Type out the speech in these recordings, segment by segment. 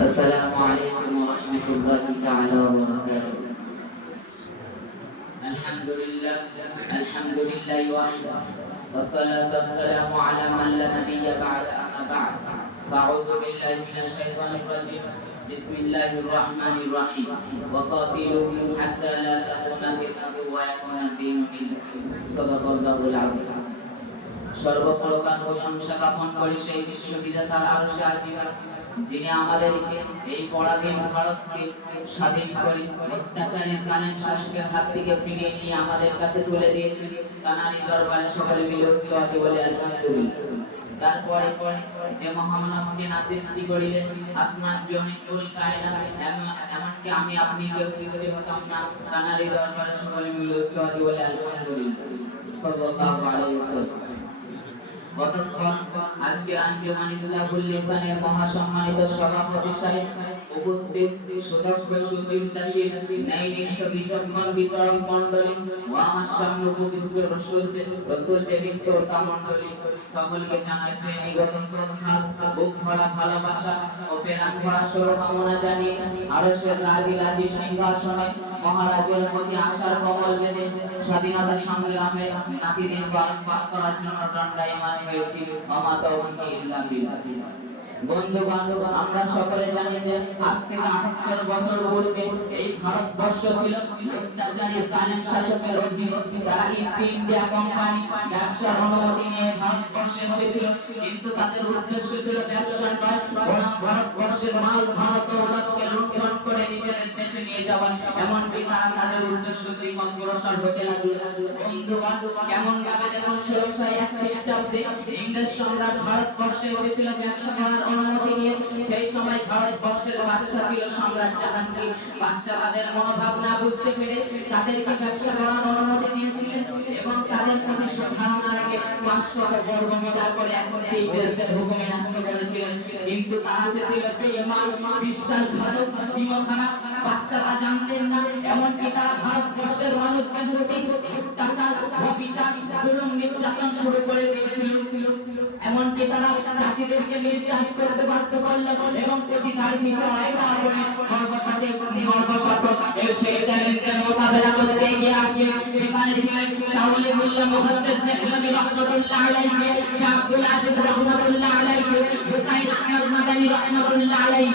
السلام عليكم ورحمة الله تعالى وبركاته. الحمد لله وحده، والصلاة والسلام على من لا نبي بعد. أما بعد، فأعوذ بالله من الشيطان الرجيم. بسم الله الرحمن الرحيم. وقاتلوهم حتى لا تكون فتنة ويكون الدين لله. صدق الله العظيم. সর্বপ্রকার প্রশংসা জ্ঞাপন করি সেই বিশ্ববিধাতার আরশে আজিম, যিনি আমাদেরকে এই পরাধীন ভারতকে স্বাধীন করে অত্যাচারী জালেম শাসকের হাত থেকে ছিনিয়ে নিয়ে আমাদের কাছে তুলে দিয়েছেন। তানারই দরবারে সকলে মিলে উচ্চহাতে বলে আলহামদুলিল্লাহ। তারপরে যে মহামানবকে না সৃষ্টি করিলেন, আসমান জমিন কুল কায়নাত এমনকি আমি আপনি কেউ সৃষ্টি হতাম না, তানারই দরবারে সকলে মিলে উচ্চহাতে বলে আলহামদুলিল্লাহ। সাল্লাল্লাহু আলাইহি ওয়াসাল্লাম। আজকে আঞ্জুমান ইসলাহুল লিসানের মহাসম্মানিত সভাপতি সাহেব, উপস্থিত সুদক্ষ সুচিন্তাশীল ন্যায়নিষ্ঠ বিচক্ষণ বিচারক মণ্ডলী ও আমার সামনে উপবিষ্ট রসুল প্রেমিক শ্রোতা মণ্ডলী, সকলকে জানাই শ্রেণীগত শ্রদ্ধা, বুক ভরা ভালোবাসা ও প্রাণ ভরা শুভকামনা জানিয়ে আরশের রাজি সিংহাসনে মহারাজের প্রতি আশার কমল বেঁধে স্বাধীনতা সংগ্রামে নাতিদের পাক করার জন্য দণ্ডায়মান হয়েছিল। আমা তাওফীক ইল্লা বিল্লাহ। বন্ধু বান্ধব, আমরা সকলে জানি যে আজ থেকে ৭৮ বছর পূর্বে এই ভারতবর্ষ ছিল অত্যাচারী জালেম শাসকের অধীনে। তারা ইস্ট ইন্ডিয়া কোম্পানি ব্যবসার অনুমতি নিয়ে ভারতবর্ষে এসেছিল, কিন্তু তাদের উদ্দেশ্য ছিল ব্যবসা নয়, বরং ভারতবর্ষের মাল ভারতকে লুণ্ঠন করে নিজেদের দেশে নিয়ে যাওয়া। এমনকি তাদের উদ্দেশ্য অগ্রসর হতে লাগলো। বন্ধু বান্ধব, কেমন ভাবে দেখুন, ১৬০১ খ্রিস্টাব্দে ইংরেজ সম্রাট ভারতবর্ষে এসেছিল ব্যবসা করার অনুমতি নিয়ে। সেই সময় ভারতবর্ষের বাদশা ছিল সম্রাট জাহাঙ্গীর। বাদশা তাদের মনোভাব না বুঝতে পেরে তাদেরকে ব্যবসা করার অনুমতি দিয়েছিলেন এবং তাদের প্রতি ধারণা রেখে ৫০০ বর্গমিটার করে এখন ইংরেজদের হুকুমে ন্যস্ত করেছিলেন। কিন্তু তারা ছিল বেঈমান, বিশ্বাসঘাতক, বিমুখানা। বাদশারা জানতেন না, এমনকি তারা ভারতবর্ষের মানুষদের প্রতি অত্যাচার, অবিচার, জুলুম, নির্যাতন শুরু করে দিয়েছিল। এমনকি তারা চাষিদেরকে নির্যাতন করতে বাধ্য করলো এবং প্রতি তার পিছু আড়াই করে গর্ভসাথে সেই চ্যালেঞ্জের মোকাবেলা করতে এগিয়ে আসে। যেখানে ছিলেন শাহুলি মোল্লা মুহাদ্দিস দেহলভী রাহমাতুল্লাহ আলাইহি, শাহ আব্দুল আজিজ রাহমাতুল্লাহ আলাইহি, হুসাইন আহমদ মাদানী রাহমাতুল্লাহ আলাইহি,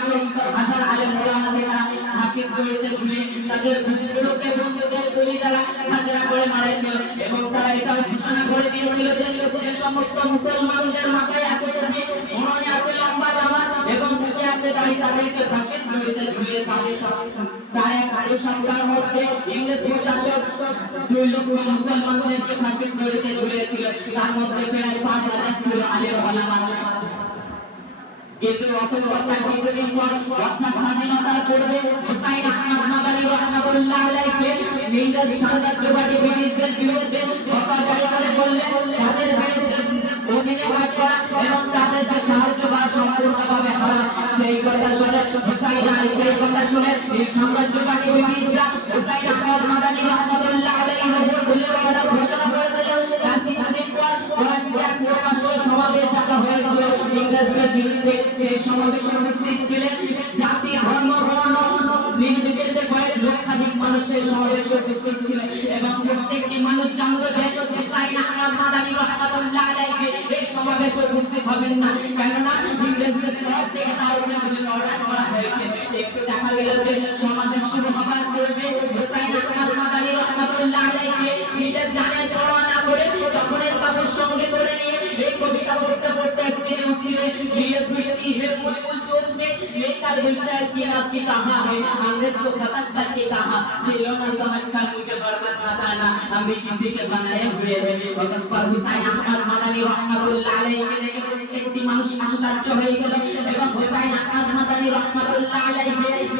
হাজার আলেম ওলামারা ফাঁসির দড়িতে ঝুলিয়ে তাদের বুকগুলোকে বন্দুকের গুলি দ্বারা ছাঁচড়া করে মারেছিল এবং তারা এটা ঘোষণা করে দিয়েছিল যে যে সমস্ত মুসলমানদের মাথায় আছে টুপি, উনুনে আছে লম্বা জামা এবং মুখে আছে দাড়ি, তাদেরকে ফাঁসির দড়িতে ঝুলিয়ে তার এক সপ্তাহের মধ্যে ইংরেজ প্রশাসক ২ লক্ষ মুসলমানদেরকে ফাঁসির দড়িতে ঝুলিয়েছিল। তার মধ্যে প্রায় ৫,০০০ ছিল আলেম ওলামা। কিন্তু অপূর্বতার কিছুদিন পর অর্থাৎ স্বাধীনতার পূর্বে হুসাইন আহমদ মাদানী রাহমাতুল্লাহ আলাইহি ইংরেজ সাম্রাজ্যবাদী ব্রিটিশদের বিরুদ্ধে হকাজারি করে বললেন তাদের বিরুদ্ধে অধীনে কাজ করা এবং তাদেরকে সাহায্য করা সম্পূর্ণভাবে হারাম। সেই কথা শুনে এই সাম্রাজ্যবাদী ব্রিটিশরা হুসাইন আহমদ মাদানী রাহমাতুল্লাহ আলাইহির উপর গুলির অর্ডার ঘোষণা করে দিল। তার কিছুদিন পর করাচিতে এক প্রকাশ্য সমাবেশ ডাকা হয়েছিল ইংরেজদের বিরুদ্ধে। সেই সমাবেশে উপস্থিত ছিলেন জাতি, ধর্ম, বর্ণ নির্বিশেষে কয়েক লক্ষাধিক মানুষ সেই সমাবেশে উপস্থিত ছিলেন এবং প্রত্যেকটি মানুষ জানতো যে হুসাইন আহমদ মাদানী রাহমাতুল্লাহ আলাইহি এই সমাবেশে উপস্থিত হবেন না, কেননা ইংরেজদের তরফ থেকে তার উপরে গুলির অর্ডার করা হয়েছে। একটু দেখা গেল যে সমাবেশ শুরু হবার পূর্বে হুসাইন আহমদ মাদানী রাহমাতুল্লাহ আলাইহি নিজের জানের পরোয়া না করে তখনের বাবুর সঙ্গে করে নিয়ে এই কবিতা পড়তে পড়তে স্টেজে উঠছিলেন। बुलबुल चोंच में लेकर गुलशन की नाज की कहा है, अंग्रेज को खत्म करके कहा, खिलौना समझकर मुझे बर्बाद मत आना, हम भी किसी के बनाए हुए हैं। वक्त पर हुसैन अहमद मादानी रहमतुल्लाह अलैहि के देखे প্রত্যেকটি মানুষ আশ্চর্য হয়ে গেল এবং হুসাইন আহমদ মাদানী रहमतुल्लाह अलैहि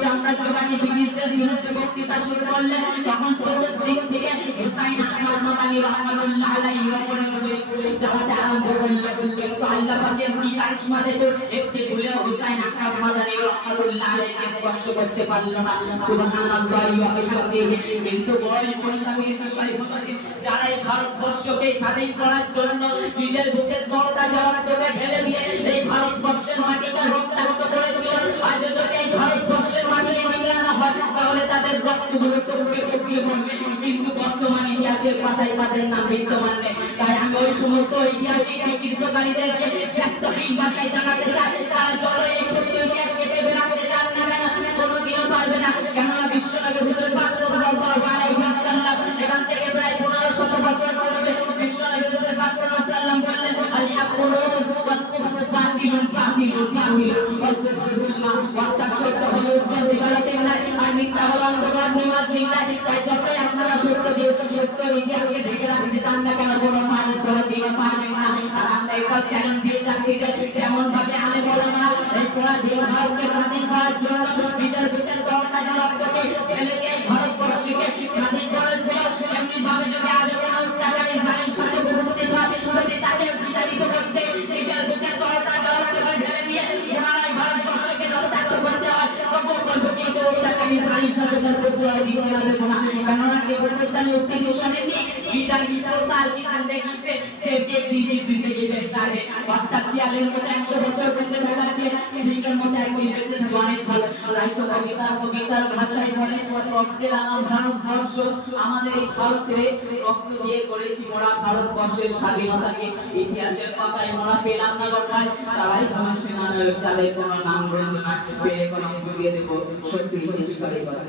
সাম্রাজ্যবাদী ব্রিটিশদের বিরুদ্ধে বক্তৃতা শুরু করলেন। তখন চতুর্দিক থেকে হুসাইন আহমদ মাদানী रहमतुल्लाহ अलैহির উপরে গুলি চালাতে আরম্ভ করল। কিন্তু আল্লাহ পাকের কি কারিশমা দেখো, একটি গুলি হুসাইন আহমদ মাদানী রাহমাতুল্লাহ আলাইহিকে স্পর্শ করতে পারল না। সুবহানাল্লাহি ওয়া বিহামদিহি। কিন্তু বড়ই পরিতাপের বিষয় হলো যে যারা এই ভারতবর্ষকে স্বাধীন করার জন্য নিজের বুকের দরজা জওয়ানকে ঢেলে দিয়ে এই ভারতবর্ষের মাটিকে রক্তাক্ত করেছিল, আজ যদি এই ভারতবর্ষের মাটিতে মিলানো হয় তাহলে তাদের রক্তগুলো টপকে টপকে পড়বে, কিন্তু বর্তমান ইতিহাসের পাতায় তাদের নাম বিদ্যমান নেই। তাই আমি ওই সমস্ত ঐতিহাসিক বিকৃতকারীদেরকে ব্যক্তহীন ভাষায় জানাতে চাই, তারা যত এই সত্য ইতিহাসকে চেপে রাখতে চান না কেন কোনোদিনও পারবে না। কেননা বিশ্বনবী হুজুর পাক সাল্লাল্লাহু আলাইহি ওয়াসাল্লাম এখান থেকে প্রায় 1500 বছর পূর্বে বিশ্বনবী হুজুর পাক সাল্লাল্লাহু আলাইহি ওয়াসাল্লাম বললেন, আল হাক্কু নূরুন ওয়াল কুফরু বাতিলুন বাতিলুন বাতিলুন ওয়াল কুফরু যুলমা, অর্থাৎ সত্য হলো উজ্জ্বল দিবালোকের ন্যায় আর মিথ্যা হলো অন্ধকার নিমাঝির ন্যায়। তাই যতই আপনারা সত্য ইতিহাসকে ঢেকে রাখতে চান না কেন কোনো মানুষ কোনোদিনও পারবেন না। আর আমরা এটা চ্যালেঞ্জ দিয়ে যাচ্ছি যে যেমন ভাবে আলেম ওলামা এই পরাধীন ভারতকে স্বাধীন করার জন্য নিজের ভিতর দরকার রক্তকে ফেলে দিয়ে ভারতবর্ষকে স্বাধীন করেছিল, এমনি ভাবে যদি আজ কোনো অত্যাচারী জালিম শাসক উপস্থিত হয় যদি তাকে বিতাড়িত করতে নিজের ভিতর দরকার রক্তকে ঢেলে দিয়ে পুনরায় ভারতবর্ষকে রক্তাক্ত করতে হয় তবুও করবো, কিন্তু অত্যাচারী জালিম শাসকের প্রশ্রয় দিতে না দেবো না। কেননা কি মুসলমানি উক্তিটি শোনেননি, বিদার বিশাল সাল কি জিন্দেগি সে শেরকে দিদি জিন্দেগি বেকার है। অর্থাৎ শিয়ালের মতো 100 বছর বেঁচে থাকাচ্ছে সিংহের মতো একদিন বেঁচে থাকা অনেক ভালো। তাই তো কবিতার ভাষায় বলে, রক্তে রাঙা ভারতবর্ষ, আমাদের এই ভারতে রক্ত দিয়ে করেছি মোরা ভারতবর্ষের স্বাধীনতাকে, ইতিহাসের পাতায় মোরা পেলাম না লড়াই, তারাই আমার সেনানায়ক যাদের কোনো নাম বলবো না, পেরে কোনো বুঝিয়ে দেবো সত্যি ইতিহাস করে কথা।